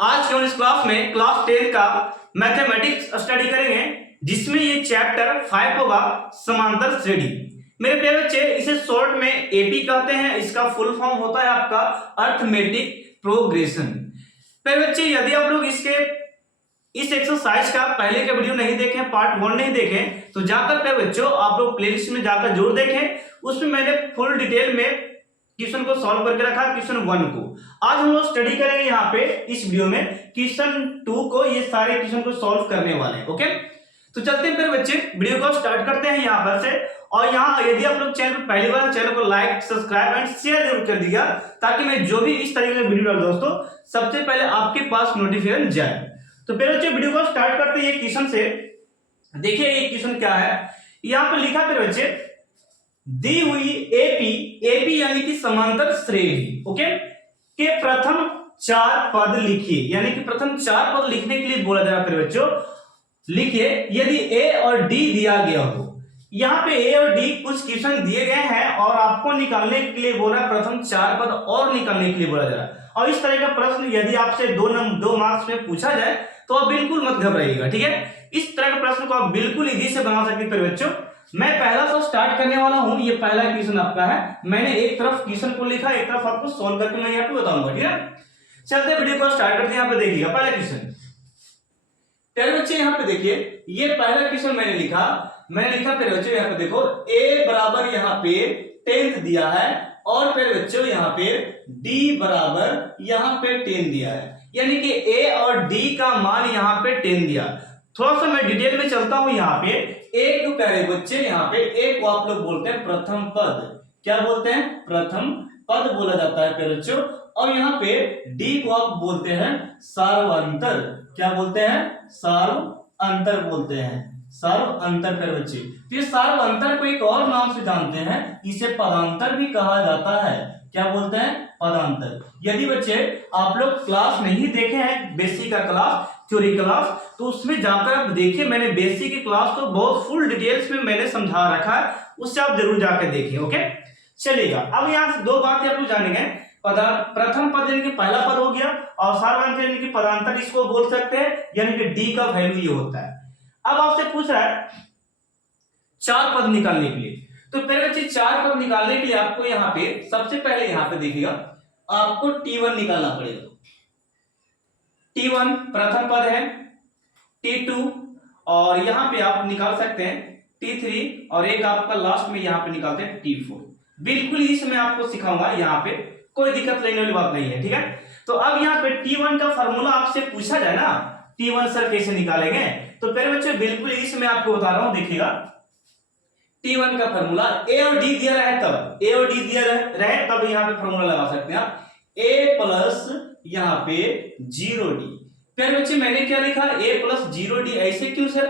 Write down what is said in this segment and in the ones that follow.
आज के हम इस क्लास में क्लास 10 का मैथमेटिक्स स्टडी करेंगे, जिसमें ये चैप्टर 5 होगा, समांतर श्रेणी। मेरे प्यारे बच्चे, इसे शॉर्ट में एपी कहते हैं। इसका फुल फॉर्म होता है आपका अर्थमेटिक प्रोग्रेशन। प्यारे बच्चे, यदि आप लोग इस एक्सरसाइज का पहले का वीडियो नहीं देखे, पार्ट 1 नहीं देखे, तो जाकर प्यारे बच्चों आप लोग प्लेलिस्ट में जाकर जरूर देखें। उसमें मैंने फुल डिटेल में क्वेश्चन को सॉल्व करके रखा, क्वेश्चन 1 को। आज हम लोग स्टडी करेंगे यहाँ पे इस वीडियो में क्वेश्चन 2 को। ये सारे क्वेश्चन को सॉल्व करने वाले हैं। ओके, तो चलते हैं फिर बच्चे, वीडियो को स्टार्ट करते हैं यहाँ पर से। और यहाँ यदि आप लोग चैनल पर पहली बार, चैनल को लाइक, सब्सक्राइब एंड शेयर जरूर कर दिया, ताकि मैं जो भी इस तरीके का वीडियो डालूं दोस्तों, सबसे पहले आपके पास नोटिफिकेशन जाए। तो फिर बच्चे वीडियो को स्टार्ट करते हैं क्वेश्चन से। देखिए ये क्वेश्चन क्या है, यहाँ पे लिखा फिर बच्चे, दी हुई एपी यानी कि समांतर श्रेणी, ओके, के प्रथम 4 पद लिखिए। यानी कि प्रथम 4 पद लिखने के लिए बोला जा रहा है फिर बच्चों, लिखिए यदि ए और डी दिया गया हो। यहाँ पे ए और डी कुछ क्वेश्चन दिए गए हैं और आपको निकालने के लिए बोला है, प्रथम 4 पद और निकालने के लिए बोला जा रहा है। और इस तरह का प्रश्न यदि आपसे 2 मार्क्स में पूछा जाए तो आप बिल्कुल मत घबराइएगा, ठीक है। इस तरह के प्रश्न को आप बिल्कुल इजी से बना सकते हैं बच्चों। मैं पहला सा स्टार्ट करने वाला हूं। ये पहला क्वेश्चन आपका है। मैंने एक तरफ क्वेश्चन को लिखा, एक तरफ आपको सॉल्व करके मैं यहाँ पे बताऊंगा, ठीक है। चलते वीडियो को स्टार्ट करते हैं। यहाँ पे देखिएगा पहला क्वेश्चन। प्यारे बच्चे यहाँ पे देखिए, ये पहला क्वेश्चन मैंने लिखा प्यारे बच्चों, यहाँ पे देखो a बराबर यहाँ पे 10 दिया है और प्यारे बच्चों यहाँ पे d बराबर यहाँ पे 10 दिया है। यानी कि a और d का मान यहाँ पे 10 दिया। थोड़ा सा मैं डिटेल में चलता हूं। यहाँ पे एक प्यारे बच्चे, यहाँ पे एक को आप लोग बोलते हैं प्रथम पद। क्या बोलते हैं? प्रथम पद बोला जाता है प्यारे बच्चों। और यहाँ पे डी को आप बोलते हैं सार्वअंतर। क्या बोलते हैं? सार्वअंतर बोलते हैं, सार्वअंतर प्यारे बच्चे। तो ये सार्वअंतर को एक और नाम से जानते हैं, इसे पदांतर भी कहा जाता है। क्या बोलते हैं? पदांतर। यदि बच्चे आप लोग क्लास नहीं देखे हैं, बेसिक का क्लास, थ्योरी क्लास, तो उसमें जाकर आप देखिए। मैंने बेसिक की क्लास को बहुत फुल डिटेल्स में मैंने समझा रखा है, उससे आप जरूर जाकर देखिए। ओके, चलिएगा। अब यहाँ से 2 बातें आप लोग जानेंगे। प्रथम पद यानी कि पहला पद हो गया, और सार्वअंतर यानी कि पदांतर इसको बोल सकते हैं, यानी कि डी का वैल्यू ये होता है। अब आपसे पूछ रहा है 4 पद निकालने के लिए। तो पहले बच्चे 4 पद निकालने के लिए आपको यहाँ पे सबसे पहले यहाँ पे देखिएगा, आपको T1 निकालना पड़ेगा। T1 प्रथम पद है, T2 और यहाँ पे आप निकाल सकते हैं T3, और एक आपका लास्ट में यहाँ पे निकालते हैं T4। बिल्कुल इसमें आपको सिखाऊंगा, यहाँ पे कोई दिक्कत लेने वाली बात नहीं है, ठीक है। तो अब यहाँ पे T1 का फॉर्मूला आपसे पूछा जाए ना, T1 सर कैसे निकालेंगे, तो पहले बच्चे बिल्कुल इसमें आपको बता रहा हूं। देखिएगा T1 का फॉर्मूला, ए और डी दिया रहे तब, ए और डी दिया रहे तब यहाँ पे फॉर्मूला लगा सकते हैं आप, a प्लस यहाँ पे 0d। प्यारे बच्चे मैंने क्या लिखा, a प्लस 0d। ऐसे क्यों सर?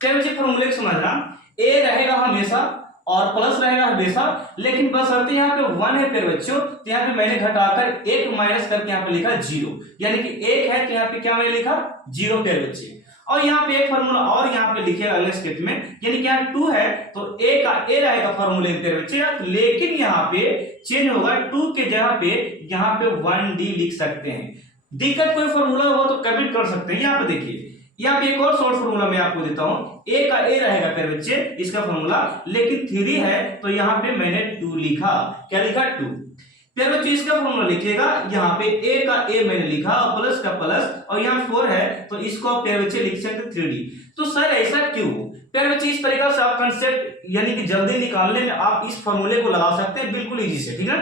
प्यारे बच्चे फॉर्मूले को समझना, a रहेगा हमेशा और प्लस रहेगा हमेशा, लेकिन बशर्ते यहाँ पे 1 है प्यारे बच्चों, तो यहाँ पे मैंने घटाकर 1 माइनस करके यहाँ पे लिखा 0। यानी कि 1 है तो यहाँ पे क्या मैंने लिखा 0 प्यारे बच्चे। और यहाँ पे एक फार्मूला और यहाँ पे लिखे अगले स्टेप में, यानी कि यहाँ 2 है तो a का a रहेगा फार्मूले में प्यारे बच्चे। लेकिन यहाँ पे चेंज होगा, 2 के जगह पे यहाँ पे 1d लिख सकते हैं। दिक्कत कोई फार्मूला हो तो कमेंट कर सकते हैं। यहाँ पे देखिए, यहाँ पे एक और शॉर्ट फार्मूला मैं आपको देता हूँ। a का a रहेगा प्यारे बच्चे इसका फार्मूला, लेकिन 3 है तो यहाँ पे मैंने 2 लिखा। क्या लिखा? 2। प्यारे बच्चे इसका फॉर्मूला लिखिएगा, यहाँ पे a का a मैंने लिखा, प्लस का प्लस, और यहाँ 4 है तो इसको आप प्यारे बच्चे लिख सकते 3d। तो सर ऐसा क्यों? प्यारे बच्चे इस तरीका से आप कंसेप्ट यानी कि जल्दी निकालने में आप इस फॉर्मूले को लगा सकते हैं बिल्कुल इजी से, ठीक है।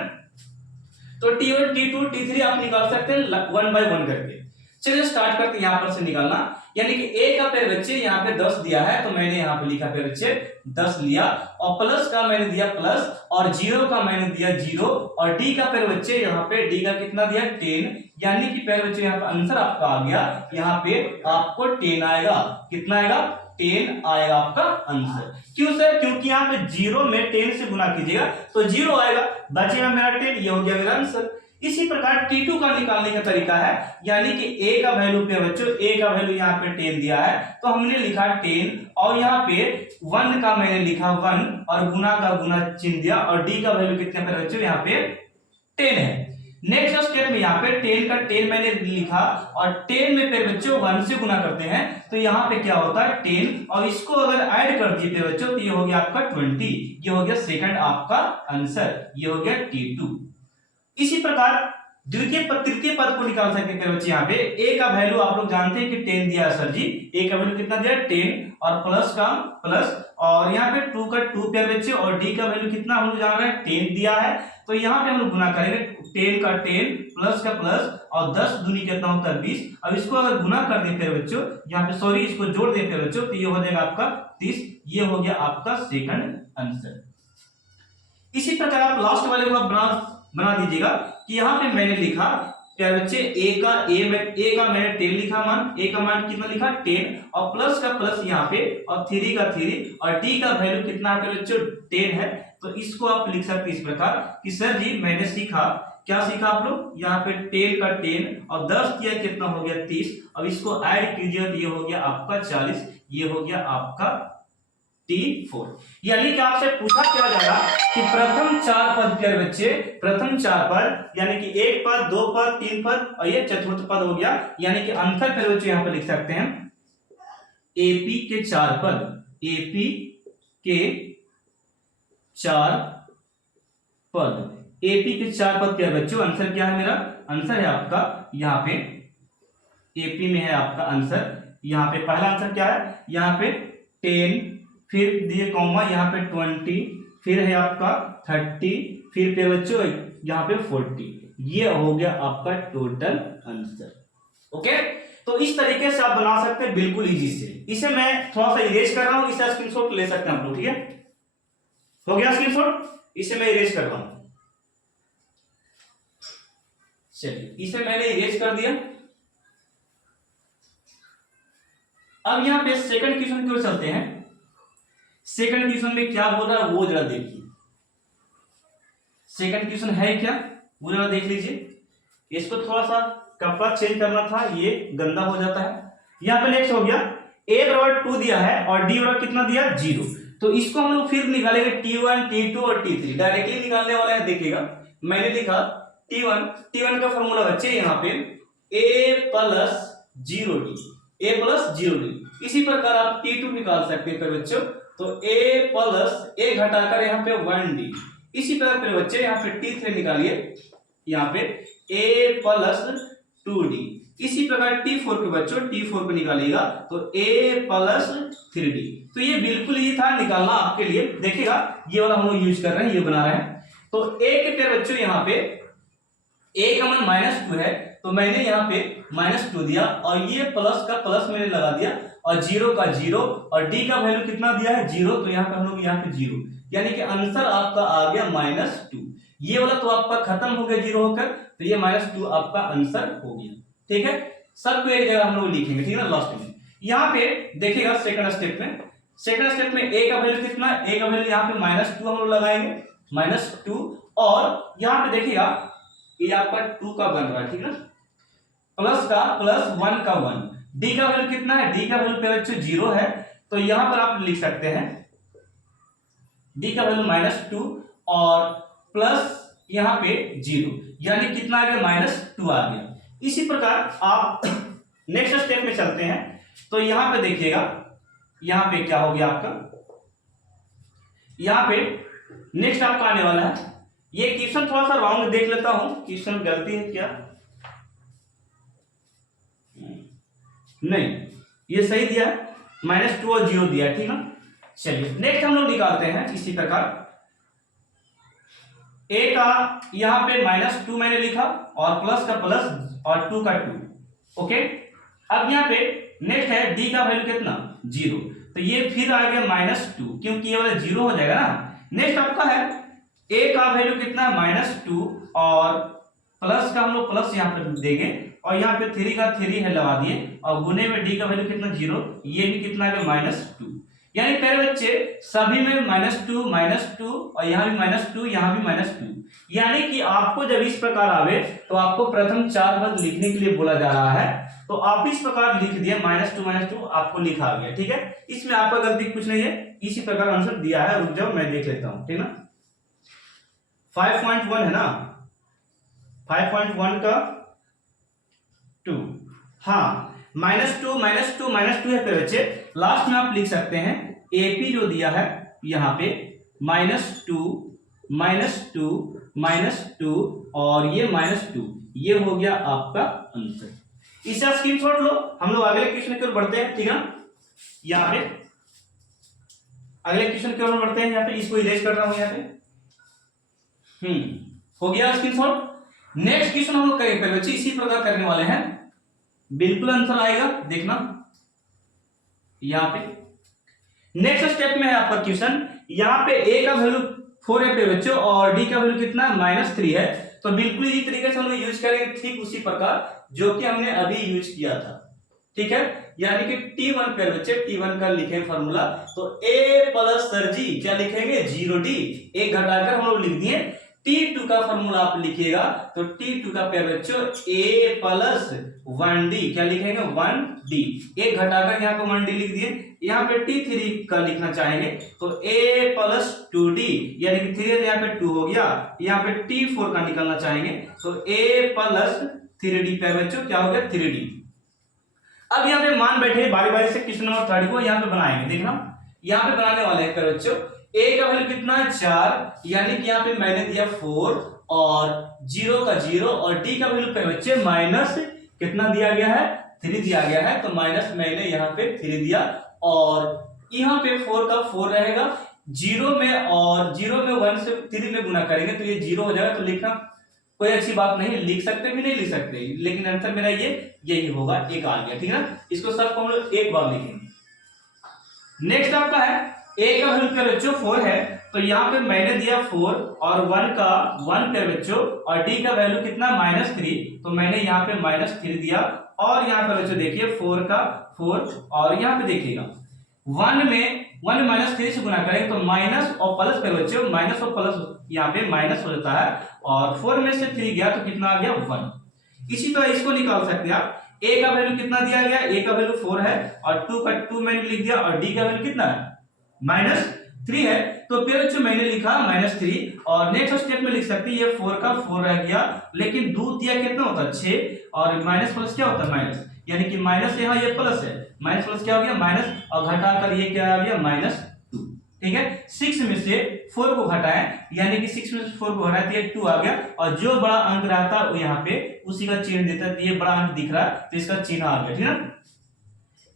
तो T1, T2, T3 आप निकाल सकते हैं 1 बाय 1 करके। चलिए स्टार्ट करते हैं यहाँ पर से निकालना। यानी कि a का प्यारे बच्चे यहाँ पे 10 दिया है तो मैंने यहाँ पे लिखा प्यारे बच्चे 10 लिया, और प्लस का मैंने दिया प्लस, और 0 का मैंने दिया 0, और d का प्यारे बच्चे यहाँ पे d का कितना दिया 10। यानी कि प्यारे बच्चे यहाँ पे आंसर आपका आ गया, यहाँ पे आपको 10 आएगा। कितना आएगा? 10 आएगा आपका आंसर। क्यों सर? क्योंकि यहाँ पे 0 में 10 से गुना कीजिएगा तो 0 आएगा, बचेगा मेरा 10। ये हो गया मेरा आंसर। इसी प्रकार T2 का निकालने का तरीका है, यानी कि a का वैल्यू पे बच्चों, a का वैल्यू यहाँ पे 10 दिया है तो हमने लिखा 10, और यहाँ पे 1 का मैंने लिखा 1 और गुना का गुना चिन्ह दिया, और d का वैल्यू कितने पे बच्चों यहाँ पे 10 है। नेक्स्ट स्टेप में यहाँ पे 10 का 10 मैंने लिखा और 10 में फिर बच्चों 1 से गुना करते हैं तो यहाँ पे क्या होता है 10 और इसको अगर ऐड कर दिए फिर बच्चों तो ये हो गया आपका 20, ये हो गया सेकंड आपका आंसर, ये हो गया T2। इसी प्रकार द्वितीय पद तृतीय पद को निकाल सकते हैं बच्चे। यहाँ पे a का वैल्यू आप लोग जानते हैं कि 10 दिया है सर जी, a का वैल्यू कितना दिया 10 और प्लस का प्लस और यहाँ पे 2 का 2 पेयर बच्चे और d का वैल्यू कितना हम लोग जान रहे हैं 10 दिया है तो यहाँ पे हम लोग गुना करेंगे 10 का 10 प्लस का प्लस और 10 दूनी कितना होता है 20। अब इसको अगर गुना कर दें फिर बच्चों यहाँ पे सॉरी इसको जोड़ दें फिर बच्चों तो ये हो जाएगा आपका 30, ये हो गया आपका सेकंड आंसर। इसी प्रकार आप लास्ट वाले को बना दीजिएगा कि यहाँ पे मैंने लिखा प्यारे बच्चे a का मैंने 10 लिखा मान, a का मान कितना लिखा 10 और प्लस का प्लस यहाँ पे और 3 का 3 और d का वैल्यू कितना है बच्चों 10 है। तो इसको आप लिख सकते हैं इस प्रकार कि सर जी मैंने सीखा, क्या सीखा आप लोग यहाँ पे 10 का 10 और 10 किया कितना हो गया 30। अब इसको ऐड कीजिए तो ये हो गया आपका 40, ये हो गया आपका T4। यानी कि आपसे पूछा क्या जाएगा कि प्रथम 4 पद के बच्चे, प्रथम 4 पद यानी कि 1 पद 2 पद 3 पद और ये चतुर्थ पद हो गया। यानी कि आंसर के बच्चे यहाँ पे लिख सकते हैं AP के 4 पद, AP के 4 पद, AP के 4 पद के बच्चों आंसर क्या है मेरा, आंसर है आपका यहाँ पे AP में है आपका आंसर। यहाँ पे पहला आंसर क्या है, यहाँ पे 10 फिर दिए कॉमा यहाँ पे 20 फिर है आपका 30 फिर पे बच्चों यहाँ पे 40, ये हो गया आपका टोटल आंसर। ओके तो इस तरीके से आप बना सकते हैं बिल्कुल इजी से। इसे मैं थोड़ा सा इरेज कर रहा हूं, इसे स्क्रीनशॉट ले सकते हैं आप लोग, ठीक है हो गया स्क्रीनशॉट, इसे मैं इरेज कर रहा हूं। चलिए इसे मैंने इरेज कर दिया। अब यहां पे सेकंड क्वेश्चन की ओर चलते हैं। सेकंड क्वेश्चन में क्या बोल रहा है वो जरा देखिए, सेकंड क्वेश्चन है क्या वो जरा देख लीजिए। इसको थोड़ा सा कपड़ा चेंज करना था, ये गंदा हो जाता है। यहाँ पे नेक्स्ट हो गया a बराबर 2 दिया है और d बराबर कितना दिया 0, तो इसको हम लोग फिर निकालेंगे T1 T2 और T3 डायरेक्टली निकालने वाला है। देखिएगा मैंने लिखा T1 का फॉर्मूला बच्चे यहाँ पे a plus 0d, a plus 0d। इसी प्रकार आप T2 निकाल सकते हैं बच्चों, तो a प्लस a घटाकर यहाँ पे 1d। इसी प्रकार पे बच्चे यहाँ पे T3 निकालिए, यहाँ पे a प्लस 2d। इसी प्रकार T4 के बच्चों T4 को निकालिएगा तो a प्लस 3d। तो ये बिल्कुल ही था निकालना आपके लिए। देखिएगा ये वाला हम लोग यूज कर रहे हैं, ये बना रहे हैं। तो a के पेयर बच्चों यहाँ पे a का मान -2 है तो मैंने यहाँ पे -2 दिया और ये प्लस का प्लस मैंने लगा दिया और 0 का 0 और d का वैल्यू कितना दिया है 0, तो यहाँ पे हम लोग यहाँ पे 0, यानी कि आंसर आपका आ गया -2। ये वाला तो आपका खत्म हो गया 0 होकर, तो ये -2 आपका आंसर हो गया। ठीक है, सबको एक जगह हम लोग लिखेंगे, ठीक है ना। लास्ट में यहाँ पे देखिएगा सेकंड स्टेप में a का वैल्यू कितना, a का वैल्यू यहाँ पे -2 हम लोग लगाएंगे -2 और यहाँ पे देखिएगा ये आपका 2 का बन रहा है, ठीक है ना, प्लस का प्लस 1 का 1। d का वैल्यू कितना है, d का वैल्यू पे बच्चों 0 है, तो यहां पर आप लिख सकते हैं d का वैल्यू -2 और प्लस यहां पे 0, यानी कितना आ गया -2 आ गया। इसी प्रकार आप नेक्स्ट स्टेप में चलते हैं। तो यहां पे देखिएगा यहां पे क्या हो गया आपका, यहां पे नेक्स्ट आपका आने वाला है। ये क्वेश्चन थोड़ा सा रॉन्ग देख लेता हूं, क्वेश्चन गलती है क्या, नहीं ये सही दिया है, -2 और 0 दिया है, ठीक ना। चलिए नेक्स्ट हम लोग निकालते हैं। इसी प्रकार a का यहां पे -2 मैंने लिखा और प्लस का प्लस और 2 का 2। ओके, अब यहां पे नेक्स्ट है d का वैल्यू कितना 0, तो ये फिर आ गया -2 क्योंकि ये वाला 0 हो जाएगा ना। नेक्स्ट आपका है a का वैल्यू कितना -2 और प्लस का हम लोग प्लस यहाँ पे देंगे और यहाँ पे 3 का 3 है लगा दिए और गुने में d का वैल्यू कितना 0, ये भी कितना है -2। यानी प्यारे बच्चे सभी में -2 और यहाँ भी -2, यहाँ भी -2। यानी कि आपको जब इस प्रकार आवे तो आपको प्रथम 4 पद लिखने के लिए बोला जा रहा है, तो आप इस प्रकार लिख दिए -2 आपको लिखा आ गया। ठीक है, इसमें आपका गलती कुछ नहीं है, इसी प्रकार आंसर दिया है। रुक जाओ मैं देख लेता हूं, ठीक ना। 5.1 है ना, 5.1 का 2, हाँ -2 है फिर बच्चे। लास्ट में आप लिख सकते हैं एपी जो दिया है यहाँ पे -2 -2 और ये -2, ये हो गया आपका आंसर। इससे स्क्रीनशॉट लो, हम लोग अगले क्वेश्चन की ओर बढ़ते हैं, ठीक है। यहाँ पे अगले क्वेश्चन की ओर बढ़ते हैं, यहाँ पे इसको इरेज कर रहा हूं यहाँ पे। हो गया स्क्रीनशॉट। नेक्स्ट क्वेश्चन हम लोग करेंगे बच्चे, इसी प्रकार करने वाले हैं, बिल्कुल आंसर आएगा, देखना यहाँ पे। नेक्स्ट स्टेप में है आपका क्वेश्चन, यहाँ पे ए का वैल्यू 4 है बच्चों और डी का वैल्यू कितना -3 है। तो बिल्कुल इसी तरीके से हम लोग यूज करेंगे, ठीक उसी प्रकार जो कि हमने अभी यूज किया था, ठीक है। यानी कि T1 पे बच्चे, T1 का लिखें फॉर्मूला, तो A प्लस सर जी क्या लिखेंगे 0D, एक घटाकर हम लोग लिख दिए। T2 का फॉर्मूला आप लिखिएगा तो T2 का पे बच्चों A प्लस 1D क्या लिखेंगे 1D, एक घटाकर यहाँ पे 1D लिख दिए। यहाँ पे T3 का लिखना चाहेंगे तो A प्लस 2D यानी कि 3 यहाँ पे 2 हो गया। यहाँ पे T4 का निकालना चाहेंगे तो A प्लस 3D पे बच्चों क्या हो गया 3D। अब यहाँ पे मान बैठे बारी बारी से क्वेश्चन नंबर 3 को यहाँ पे बनाएंगे, देखना यहाँ पे बनाने वाले हैं बच्चों। A का वैल्यू कितना है 4, यानी कि यहाँ पे मैंने दिया 4 और 0 का 0 और D का वैल्यू पे बच्चे माइनस कितना दिया गया है 3 दिया गया है, तो माइनस मैंने यहाँ पे 3 दिया और यहाँ पे 4 का 4 रहेगा 0 में और 0 में 1 से 3 में गुना करेंगे तो ये 0 हो जाएगा। तो लिखना कोई अच्छी बात नहीं, लिख सकते भी नहीं लिख सकते, लेकिन आंसर मेरा यही होगा, एक आ गया, ठीक है ना। इसको सबको हम लोग एक बार लिखेंगे। नेक्स्ट आपका है A का वैल्यू क्या बच्चों 4 है, तो यहाँ पे मैंने दिया 4 और 1 का 1 क्या बच्चों और D का वैल्यू कितना -3, तो मैंने यहाँ पे -3 दिया और यहाँ पे बच्चों देखिए 4 का 4 और यहाँ पे देखिएगा 1 में -3 से गुना करेंगे तो माइनस और प्लस पे बच्चों, माइनस और प्लस यहाँ पे माइनस हो जाता है और 4 में से 3 गया तो कितना आ गया 1। इसी तरह इसको निकाल सकते हैं आप। A का वैल्यू कितना दिया गया, A का वैल्यू 4 है और 2 का 2 मैंने लिख दिया और D का वैल्यू कितना है -3 है, तो फिर बच्चों मैंने लिखा -3 और नेक्स्ट स्टेप में लिख सकते हैं ये 4 का 4 रह गया, लेकिन दूध दिया कितना होता है 6 और माइनस प्लस क्या होता है माइनस, यानी कि माइनस यहाँ ये प्लस है, माइनस प्लस क्या हो गया माइनस और घटाकर ये क्या आ गया -2, ठीक है। 6 में से 4 को घटाएं यानी कि 6 में से 4 को घटाएं तो ये 2 आ गया और जो बड़ा अंक रहता है वो यहाँ पे उसी का चिन्ह देता है, तो ये बड़ा अंक दिख रहा है तो इसका चिन्ह आ गया, ठीक है।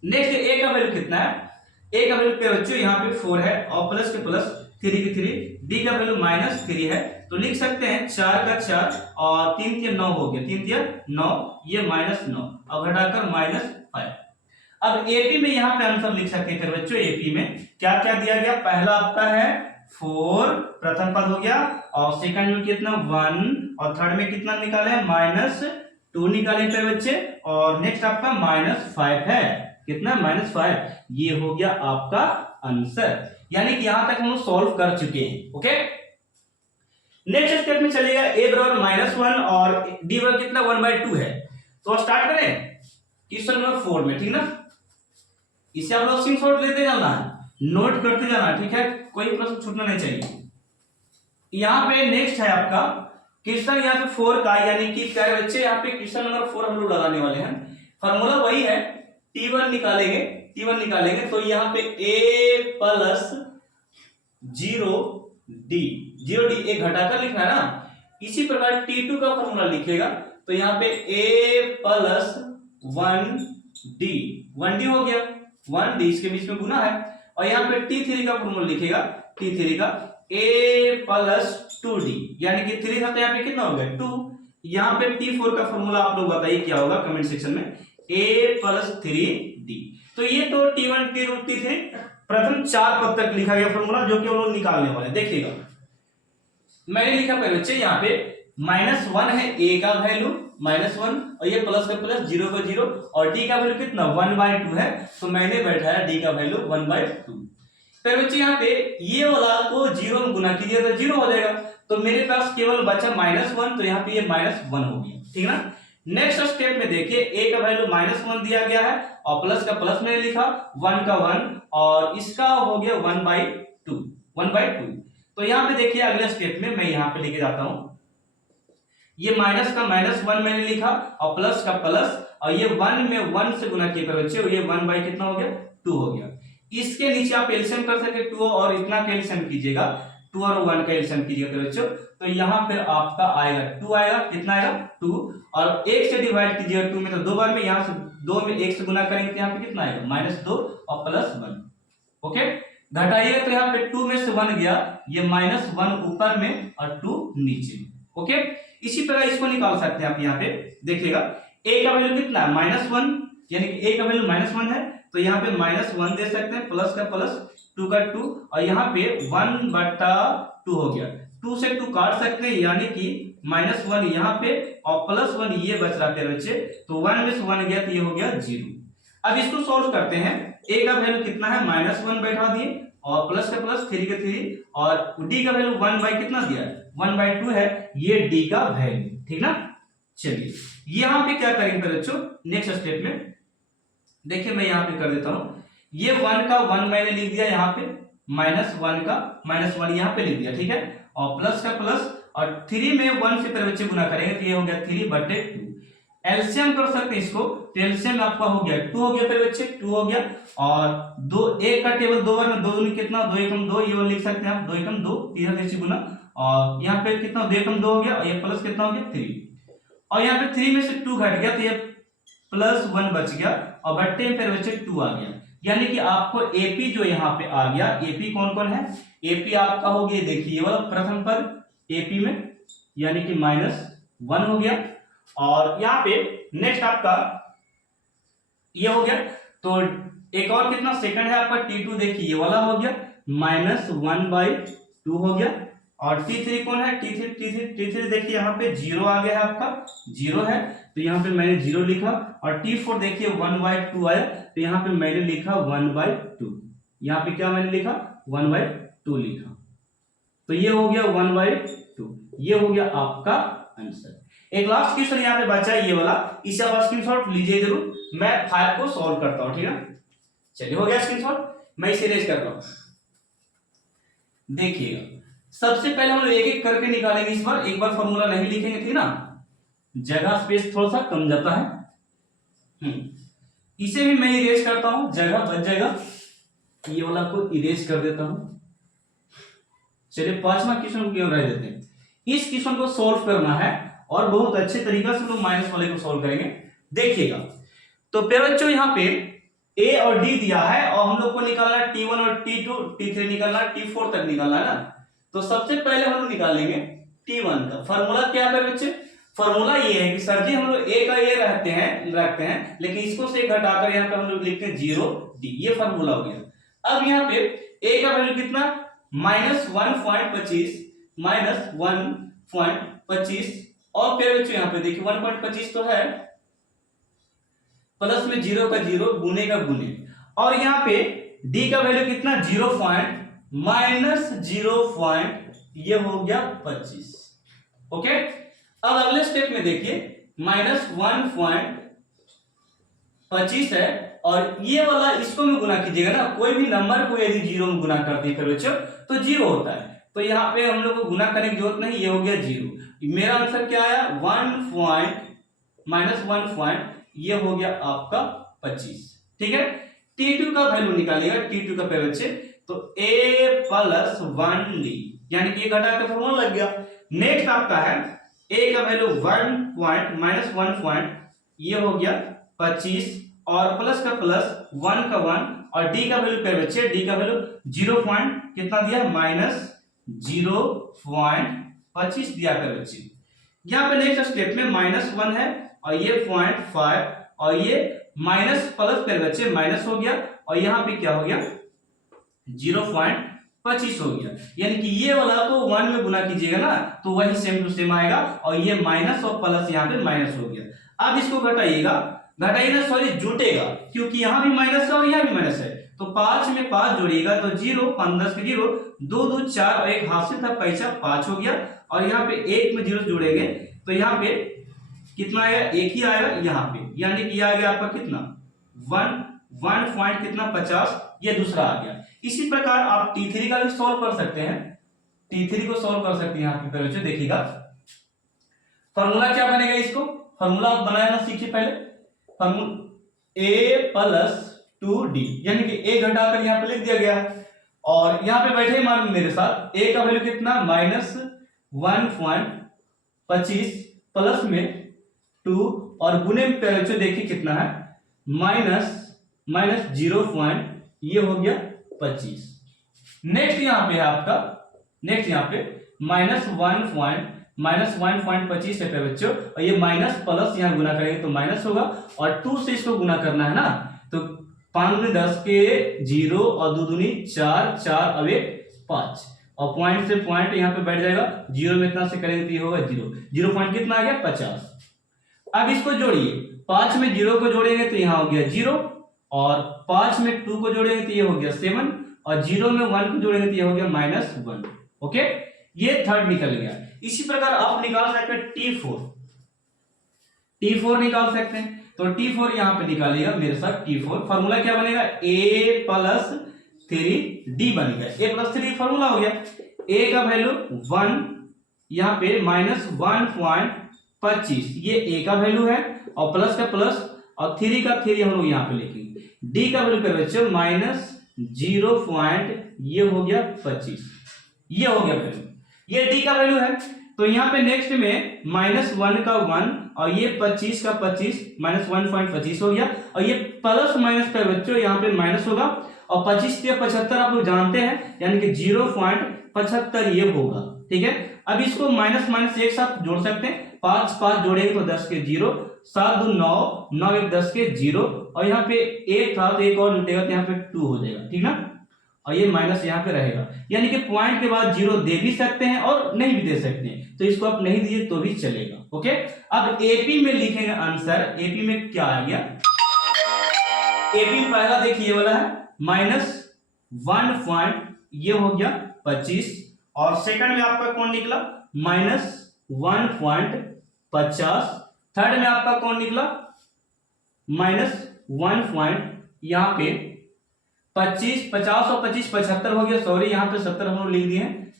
नेक्स्ट A का वैल्यू कितना है, A का वैल्यू पे बच्चों यहाँ पे 4 है और प्लस के प्लस 3 के 3, D का वैल्यू -3 है, तो लिख सकते हैं 4 का 4 और 3 के 9 हो गया, 3 के 9 ये -9 और घटाकर -5। अब एपी में यहाँ पे आंसर लिख सकते हैं बच्चों। एपी में क्या क्या दिया गया, पहला आपका है 4 प्रथम पद हो गया और सेकंड में कितना 1 और थर्ड में कितना निकाले -2 निकाले थे बच्चे और नेक्स्ट आपका -5 है, कितना -5, ये हो गया आपका आंसर। यानी कि यहां तक हम सॉल्व कर चुके हैं, ओके। नेक्स्ट स्टेप में चलेगा a बराबर -1 और d बराबर कितना 1/2 है, तो स्टार्ट करें क्वेश्चन नंबर 4 में, ठीक ना। इसे आप लोग स्क्रीनशॉट लेते जाना है, नोट करते जाना, ठीक है, कोई प्रश्न छूटना नहीं चाहिए। यहाँ पे नेक्स्ट है आपका क्वेश्चन यहाँ पे 4 का, यानी कि क्या है बच्चे यहाँ पे क्वेश्चन नंबर 4 हम लोग लगाने वाले हैं। फॉर्मूला वही है, T1 निकालेंगे तो यहाँ पे A प्लस 0D एक घटाकर लिखना है ना। इसी प्रकार T2 का फॉर्मूला लिखेगा तो यहाँ पे A प्लस 1D हो गया, 1D इसके बीच में गुना है और यहाँ पे T3 का फॉर्मूला लिखेगा, T3 का A प्लस 2D यानी कि 3 था तो यहाँ पे कितना हो गया 2। यहाँ पे T4 का फॉर्मूला आप लोग बताइए क्या होगा कमेंट सेक्शन में, A प्लस 3D। तो ये तो T1 T2 T3 प्रथम 4 पद तक लिखा गया फॉर्मूला जो कि हम लोग निकालने वाले। देखिएगा मैंने लिखा पहले बच्चे यहाँ पे -1 है A का वैल्यू -1 और ये प्लस का प्लस 0 का 0 और D का वैल्यू कितना 1/2 है, तो मैंने बैठाया D का वैल्यू 1/2। फिर बच्चे यहाँ पे ये वाला को 0 में गुना कीजिए तो 0 हो जाएगा, तो मेरे पास केवल बचा -1, तो यहाँ पे ये -1 हो गया, ठीक है ना। नेक्स्ट स्टेप में देखिए A का वैल्यू -1 दिया गया है और प्लस का प्लस मैंने लिखा 1 का 1 और इसका हो गया 1/2। तो यहाँ पे देखिए अगले स्टेप में मैं यहाँ पे लेके जाता हूं, ये माइनस का -1 मैंने लिखा और प्लस का प्लस, और ये 1 में 1 से गुना किया करो बच्चे, ये 1 बाई कितना हो गया 2 हो गया। इसके नीचे आप एलसीएम कर सकते 2 और इतना का एलसीएम कीजिएगा, 2 और 1 का एलसीएम कीजिएगा बच्चों, तो यहाँ पे आपका आएगा 2 आएगा, कितना आएगा 2, और 1 से डिवाइड कीजिएगा 2 में, तो 2 बार में, यहाँ से 2 में 1 से गुना करेंगे तो यहाँ पे कितना आएगा -2 और +1। ओके, घटाइएगा तो यहाँ पे 2 में से 1 गया, ये -1 ऊपर में और 2 नीचे। ओके, इसी प्रकार इसको निकाल सकते हैं आप। यहाँ पे देखिएगा a का वैल्यू कितना है -1, यानी कि a का वैल्यू -1 है, तो यहाँ पे -1 दे सकते हैं, प्लस का प्लस, 2 का 2, और यहाँ पे 1/2 हो गया, 2 से 2 काट सकते हैं, यानी कि -1 यहाँ पे और +1 ये बच रहा है बच्चे, तो 1 में से 1 गया तो ये हो गया 0। अब इसको सोल्व करते हैं। a का वैल्यू कितना है -1 बैठा दिए, और प्लस का प्लस, 3 का 3, और d का वैल्यू 1 बाई कितना दिया है 1/2 है, ये d का वैल्यू, ठीक ना। चलिए यहाँ पे क्या करेंगे बच्चों, नेक्स्ट स्टेप में देखिए, मैं यहाँ पे कर देता हूँ, ये 1 का 1 मैंने लिख दिया यहाँ पे, -1 का -1 यहाँ पे लिख दिया, ठीक है, और प्लस का प्लस, और 3 में 1 से बच्चे गुना करेंगे तो ये हो गया 3/2। एलसीएम कर सकते हैं इसको, तो एलसीएम आपका हो गया 2 हो गया फिर बच्चे, 2 हो गया, और 2 1 का टेबल 2 बार में 2 दूनी कितना, 2 एकम 2, ये लिख सकते हैं आप, 2 एकम 2, 3 से गुना, और यहाँ पे कितना 2 एकम 2 हो गया, और ये प्लस कितना हो गया 3, और यहाँ पे 3 में से 2 घट गया तो ये +1 बच गया, और बट्टे में फिर बच्चे 2 आ गया, यानी कि आपको एपी जो यहाँ पे आ गया, एपी कौन कौन है, एपी आपका हो गया, देखिए ये वाला प्रथम पद एपी में, यानी कि -1 हो गया, और यहाँ पे नेक्स्ट आपका ये हो गया, तो एक और कितना सेकंड है आपका T2, देखिए ये वाला हो गया -1/2 हो गया, और T3 कौन है, T3 देखिए यहाँ पे 0 आ गया है आपका, 0 है, तो यहाँ पे मैंने 0 लिखा, और T4 देखिए 1/2 आया, तो यहाँ पे मैंने लिखा 1/2, यहाँ पे क्या मैंने लिखा 1/2 लिखा, तो ये हो गया 1/2, ये हो गया आपका आंसर। एक लास्ट क्वेश्चन यहाँ पे बचा है ये वाला, इसे आप स्क्रीनशॉट लीजिए जरूर, मैं 5 को सॉल्व करता हूँ, ठीक है। चलिए हो गया स्क्रीनशॉट, मैं इसे रेज कर रहा हूँ। देखिएगा सबसे पहले हम लोग एक एक करके निकालेंगे, इस बार एक बार फॉर्मूला नहीं लिखेंगे, ठीक ना, जगह स्पेस थोड़ा सा कम जाता है। इसे भी मैं इरेज करता हूं, जगह बच जाएगा, ये वाला को इरेज कर देता हूं। चलिए 5वां क्वेश्चन को क्यों रह देते हैं, इस क्वेश्चन को सॉल्व करना है, और बहुत अच्छे तरीके से लोग माइनस वाले को सॉल्व करेंगे, देखिएगा। तो फिर बच्चों यहाँ पे a और d दिया है, और हम लोग को निकालना है T1 और T2, T3 निकालना है, T4 तक निकालना है ना। तो सबसे पहले हम लोग निकालेंगे T1 का फॉर्मूला। क्या है बच्चे, फॉर्मूला ये है कि सर जी हम लोग a का ये रखते हैं, लेकिन इसको से घटाकर यहाँ पे हम लोग लिखते हैं 0d, ये फॉर्मूला हो गया। अब यहाँ पे a का वैल्यू कितना -1.25, -1.25, और फिर बच्चों यहाँ पे देखिए 1.25 तो है, प्लस में 0 का 0, गुने का गुने, और यहाँ पे d का वैल्यू कितना 0 ये हो गया 25। ओके, अब अगले स्टेप में देखिए -1.25 है, और ये वाला इसको में गुना कीजिएगा ना, कोई भी नंबर को यदि 0 में गुना कर दिए फिर बच्चों तो 0 होता है, तो यहाँ पे हम लोग को गुना करने की जरूरत नहीं, ये हो गया 0। मेरा आंसर क्या आया -1 ये हो गया आपका 25, ठीक है। T2 का वैल्यू निकालिएगा, T2 का पे बच्चे, तो a + 1d, यानी कि घटा के फॉर्मूला लग गया। नेक्स्ट आपका है a का वैल्यू 1 ये हो गया 25, और प्लस का प्लस 1 का 1, और d का वैल्यू पे बच्चे, d का वैल्यू 0 कितना दिया -0.25 दिया कर बच्चे। यहाँ पे नेक्स्ट स्टेप में -1 है, और ये 0.5, और ये माइनस प्लस पे बच्चे माइनस हो गया, और यहाँ पे क्या हो गया 0.25 हो गया, यानी कि ये वाला को 1 में गुना कीजिएगा ना तो वही सेम टू सेम आएगा, और ये माइनस और प्लस यहाँ पे माइनस हो गया। अब इसको घटाइएगा सॉरी जुटेगा, क्योंकि यहाँ भी माइनस है और यहाँ भी माइनस है, तो 5 में 5 जोड़िएगा तो 0, 15 के 0, 2 2 4, और एक हाथ से था पैसा 5 हो गया, और यहाँ पे 1 में 0 जोड़ेंगे तो यहाँ पे कितना आएगा, 1 ही आएगा यहाँ पे, यानी कि आ गया आपका कितना 1 पॉइंट कितना 50, ये दूसरा आ गया। इसी प्रकार आप T3 का भी सॉल्व कर सकते हैं, T3 को सॉल्व कर सकते हैं यहाँ पे बच्चों, देखिएगा फॉर्मूला क्या बनेगा, इसको फॉर्मूला आप बनाना सीखिए पहले। फॉर्मूला a + 2d, यानी कि a घटाकर यहां पे लिख दिया गया, और यहां पे बैठे मान मेरे साथ a का वैल्यू कितना -1.25 प्लस में 2 और गुने में बच्चों देखिए कितना है -0. ये हो गया 25। नेक्स्ट यहां पे है आपका, नेक्स्ट यहां पे -1.25 है बच्चों, और ये माइनस प्लस यहां गुना करेंगे तो माइनस होगा, और 2 से इसको गुना करना है ना, तो 5 दूनी 10 के 0 और 2 दूनी 4, 4 अब 5, और पॉइंट से पॉइंट यहां पे बैठ जाएगा, 0 में इतना से करेंगे तो ये होगा 0 पॉइंट कितना आ गया 50। अब इसको जोड़िए, 5 में 0 को जोड़ेंगे तो यहां हो गया 0, और 5 में 2 को जोड़ेंगे तो ये हो गया 7, और 0 में 1 को जोड़ेंगे तो ये हो गया -1। ओके, ये थर्ड निकल गया। इसी प्रकार आप निकाल सकते हैं T4 निकाल सकते हैं, तो T4 यहां पे निकालिएगा मेरे साथ। T4 फॉर्मूला क्या बनेगा, a + 3d बनेगा। a + 3 फॉर्मूला हो गया, a का वैल्यू 1, यहां पे -1.25 ये a का वैल्यू है, और प्लस का प्लस और 3 का 3 हम लोग यहां पे लिखेंगे। d का वैल्यू क्या बच्चों -0. ये हो गया 25, ये हो गया वैल्यू, ये d का वैल्यू है। तो यहाँ पे नेक्स्ट में -1 का 1 और ये 25 का 25 -1.25 हो गया, और ये प्लस माइनस पे बच्चों यहाँ पे माइनस होगा, और 25 से 75 आप लोग जानते हैं, यानी कि 0.75 ये होगा। ठीक है, अब इसको माइनस माइनस एक साथ जोड़ सकते हैं, 5 5 जोड़ेंगे तो 10 के 0, 7 2 9, 9 1 10 के 0, और यहाँ पे 1 था तो एक और जुटेगा तो यहाँ पे 2 हो जाएगा। ठीक ना, और ये माइनस यहाँ पे रहेगा, यानी कि पॉइंट के बाद 0 दे भी सकते हैं और नहीं भी दे सकते हैं, तो इसको आप नहीं दिए तो भी चलेगा। ओके, अब एपी में लिखेंगे आंसर। एपी में क्या आ गया, एपी पहला देखिए ये वाला है -1. ये हो गया 25, और सेकंड में आपका कौन निकला -1.50, थर्ड में आपका कौन निकला -1. यहाँ पे 25 50 और 25 75 हो गया, सॉरी यहाँ पे 70 हम लोग लिख दिए हैं।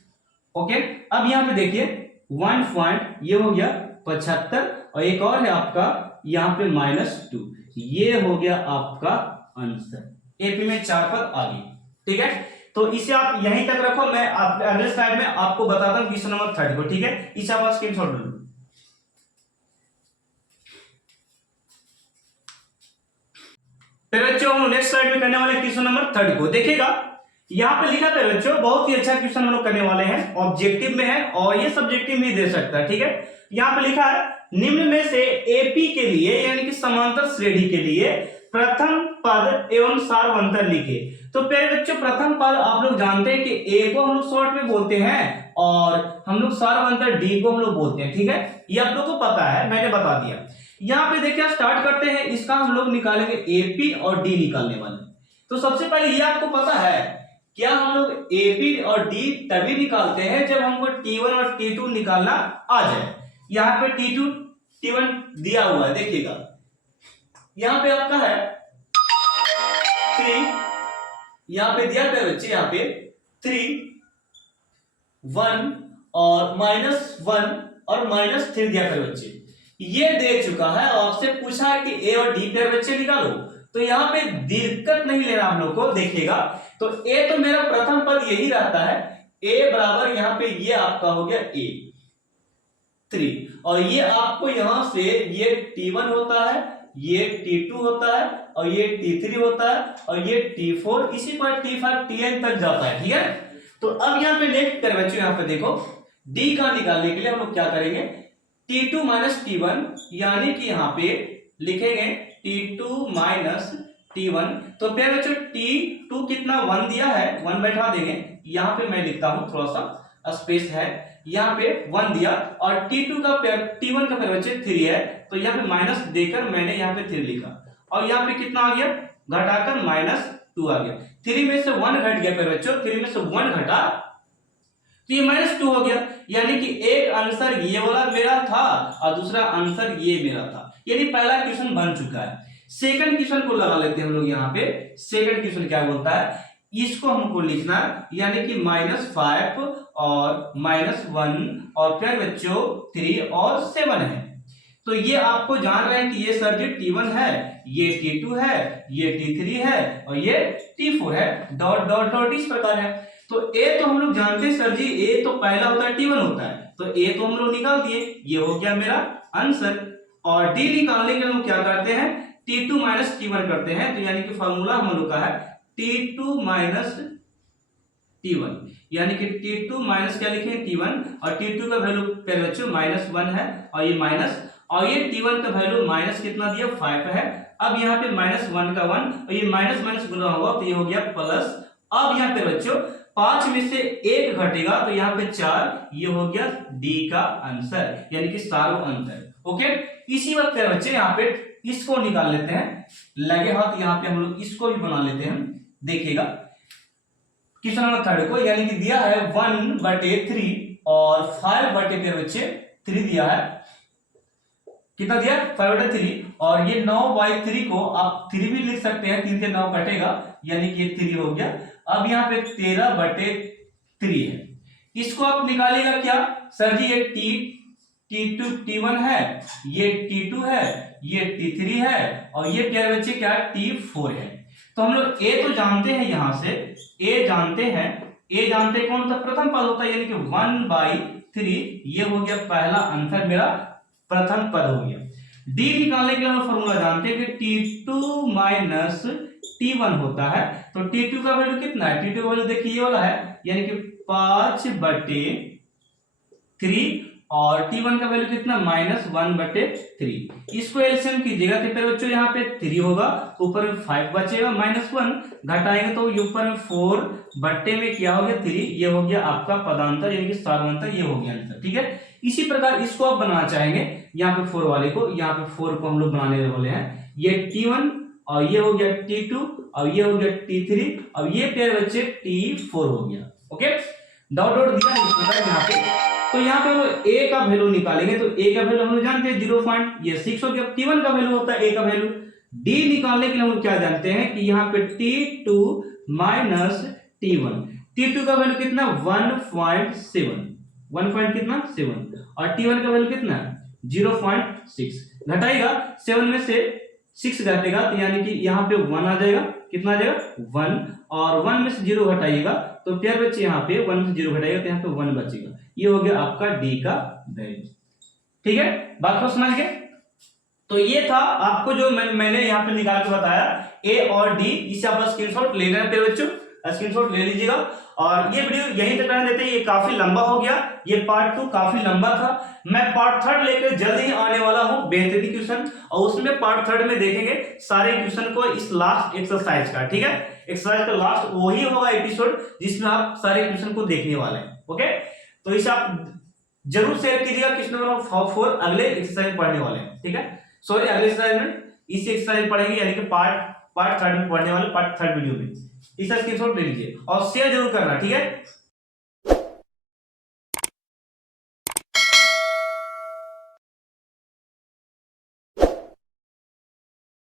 ओके, अब यहाँ पे देखिए 1. ये हो गया 75, और एक और है आपका यहाँ पे -2, ये हो गया आपका आंसर। एपी में 4 पद आ गए। ठीक है, तो इसे आप यहीं तक रखो, मैं अगले स्लाइड में आपको बताता हूँ क्वेश्चन नंबर 3 को। ठीक है, इसे आप स्क्रीनशॉट लो। बच्चों हम नेक्स्ट स्लाइड में करने वाले क्वेश्चन नंबर 3 को देखिएगा। यहाँ पे लिखा था बच्चों, बहुत ही अच्छा क्वेश्चन हम लोग करने वाले हैं, ऑब्जेक्टिव में है और ये सब्जेक्टिव में दे सकता है। ठीक है, यहाँ पे लिखा है निम्न में से एपी के लिए यानी कि समांतर श्रेणी के लिए प्रथम पद एवं सार्वंतर लिखे। तो प्यारे बच्चों, प्रथम पद आप लोग जानते हैं कि ए को हम लोग शॉर्ट में बोलते हैं, और हम लोग सार्वंतर डी को हम लोग बोलते हैं। ठीक है, ये आप लोग को पता है, मैंने बता दिया। यहाँ पे देखिए स्टार्ट करते हैं, इसका हम लोग निकालेंगे एपी और डी निकालने वाले। तो सबसे पहले ये आपको पता है क्या, हम लोग एपी और डी तभी निकालते हैं जब हमको T1 और T2 निकालना आ जाए। यहाँ पे T2 T1 दिया हुआ है, देखिएगा यहाँ पे आपका है 3, यहाँ पे दिया है बच्चे, यहाँ पे 3 1 और -1 और -3 दिया है बच्चे, ये दे चुका है। और आपसे पूछा है कि ए और डी पे बच्चे निकालो, तो यहाँ पे दिक्कत नहीं लेना हम लोग को। देखिएगा तो ए तो मेरा प्रथम पद यही रहता है, ए बराबर यहाँ पे ये आपका हो गया ए 3, और ये आपको यहां से ये T1 होता है, ये T2 होता है, और ये T3 होता है, और ये T4, इसी पर T5 Tn तक जाता है। ठीक है, तो अब यहाँ पे नेक्स्ट करें बच्चों, यहाँ पे देखो डी का निकालने के लिए हम लोग क्या करेंगे, T2 - T1, यानी कि यहाँ पे लिखेंगे T2 - T1। तो फिर बच्चों T2 कितना 1 दिया है, 1 बैठा देंगे, यहाँ पे मैं लिखता हूं, थोड़ा सा स्पेस है, यहाँ पे 1 दिया, और T2 का T1 का फिर बच्चे 3 है, तो यहाँ पे माइनस देकर मैंने यहाँ पे 3 लिखा, और यहाँ पे कितना आ गया, घटाकर -2 आ गया। 3 में से 1 घट गया फिर बच्चों, 3 में से 1 घटा तो ये -2 हो गया, यानी कि एक आंसर ये वाला मेरा था और दूसरा आंसर ये मेरा था, यानी पहला क्वेश्चन बन चुका है। सेकंड क्वेश्चन को लगा लेते हैं हम लोग। यहाँ पे सेकंड क्वेश्चन क्या बोलता है, इसको हमको लिखना यानी कि -5 और -1 और फिर बच्चों 3 और 7 है। तो ये आपको जान रहे हैं कि ये सर जी T1 है, ये T2 है, ये T3 है और ये T4 है, डॉट डॉट डॉट इस प्रकार है। तो A तो हम लोग जानते हैं सर जी, A तो पहला होता है T1 होता है, तो A तो हम लोग निकाल दिए, ये हो गया मेरा आंसर। और D निकालने के लिए हम क्या करते हैं, T2 माइनस T1 करते हैं, तो यानी कि फॉर्मूला हम लोग का है T2 माइनस T1, यानी कि T2 माइनस क्या लिखें T1, और T2 का वैल्यू प्यारे बच्चों -1 है और ये माइनस, और ये T1 का वैल्यू माइनस कितना दिया 5 है। अब यहाँ पे -1 का 1 और ये माइनस माइनस गुना हुआ तो ये हो गया प्लस। अब यहाँ पे बच्चों 5 में से 1 घटेगा तो यहाँ पे 4, ये हो गया डी का आंसर, यानी कि सारो आंसर। ओके, इसी वक्त बच्चे यहाँ पे इसको निकाल लेते हैं, लगे हाथ यहाँ पे हम लोग इसको भी बना लेते हैं। देखिएगा क्वेश्चन नंबर 3 को, यानी कि दिया है 1/3 और 5/3 बच्चे 3 दिया है, कितना दिया 5/3, और ये 9/3 को आप 3 भी लिख सकते हैं, 3 से 9 कटेगा यानी कि 3 हो गया। अब यहाँ पे 13/3 है, इसको आप निकालिएगा क्या सर जी, ये T2 T1 है, ये T2 है, ये T3 है और ये प्यारे बच्चे क्या T4 है। तो हम लोग A तो जानते हैं, यहां से A जानते हैं, A जानते कौन सा प्रथम पद होता है, यानी कि 1/3, ये हो गया पहला आंसर, मेरा प्रथम पद हो गया। D निकालने के लिए हम फॉर्मूला जानते हैं कि T2 माइनस T1 होता है, तो T2 का वैल्यू कितना है, T2 का वैल्यू देखिए ये वाला है, यानी कि 5/3 और T1 का वैल्यू कितना -1/3। इसको एलसीएम कीजिएगा तो फिर बच्चों यहाँ पे 3 होगा, ऊपर में 5 बचेगा, -1 घटाएंगे तो ऊपर में 4 बट्टे में क्या हो गया 3, ये हो गया आपका पदांतर यानी कि सारांतर, ये हो गया आंसर। ठीक है, इसी प्रकार इसको आप बनाना चाहेंगे, यहाँ पे 4 वाले को, यहाँ पे 4 को हम लोग बनाने वाले हैं, ये T1 और ये हो गया T2 और ये हो गया T3 और ये पेयर बच्चे T4 हो गया। ओके, डॉट डॉट दिया है इस प्रकार यहाँ पे। तो यहाँ पे हम लोग A का वैल्यू निकालेंगे, तो A का वैल्यू हम लोग जानते हैं 0.6 हो गया, T1 का वैल्यू होता है A का वैल्यू। D निकालने के लिए हम लोग क्या जानते हैं कि यहाँ पे T2 माइनस T1, T2 का वैल्यू कितना 1.7, 1 कितना 7 और T1 का वैल्यू कितना 0.6, घटाएगा 7 में से 6 घटेगा तो यानी कि यहाँ पे 1 आ जाएगा, कितना आ जाएगा 1, और 1 में से 0 घटाइएगा तो प्यार बच्चे यहाँ पे 1 में से 0 घटाइएगा तो यहाँ पे 1 बचेगा, ये हो गया आपका डी का वैल्यू। ठीक है, बात को समझ गए। तो ये था आपको जो मैंने यहाँ पे निकाल के बताया ए और डी, इसे आप स्क्रीनशॉट ले लेना प्यारे बच्चों, स्क्रीनशॉट ले लीजिएगा। और ये वीडियो यहीं तक रहने देते हैं, ये काफी लंबा हो गया, ये पार्ट 2 काफी लंबा था। मैं पार्ट 3 लेकर जल्द ही आने वाला हूं, बेहतरीन क्वेश्चन, और उसमें पार्ट 3 में देखेंगे सारे क्वेश्चन को इस लास्ट एक्सरसाइज का। ठीक है, एक्सरसाइज का लास्ट वही होगा एपिसोड जिसमें आप सारे क्वेश्चन को देखने वाले हैं। ओके, तो इसे आप जरूर शेयर कीजिएगा, क्वेश्चन नंबर 4 अगले एक्सरसाइज पढ़ने वाले हैं। ठीक है, सॉरी अगले एक्सरसाइज में इसी एक्सरसाइज पढ़ेंगे, यानी कि पार्ट 3 में पढ़ने वाले, पार्ट 3 वीडियो में। इसका स्क्रीनशॉट ले लीजिए और शेयर जरूर करना। ठीक है।